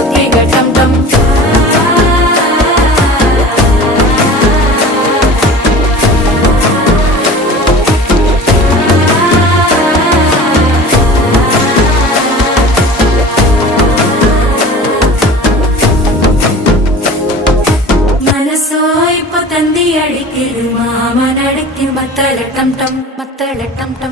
சுத்திக டம் டம். மனசோ இப்போ தந்தி அடிக்குது மாமன் அடிக்கும் மத்தள டம் டம் மத்தள டம் டம்.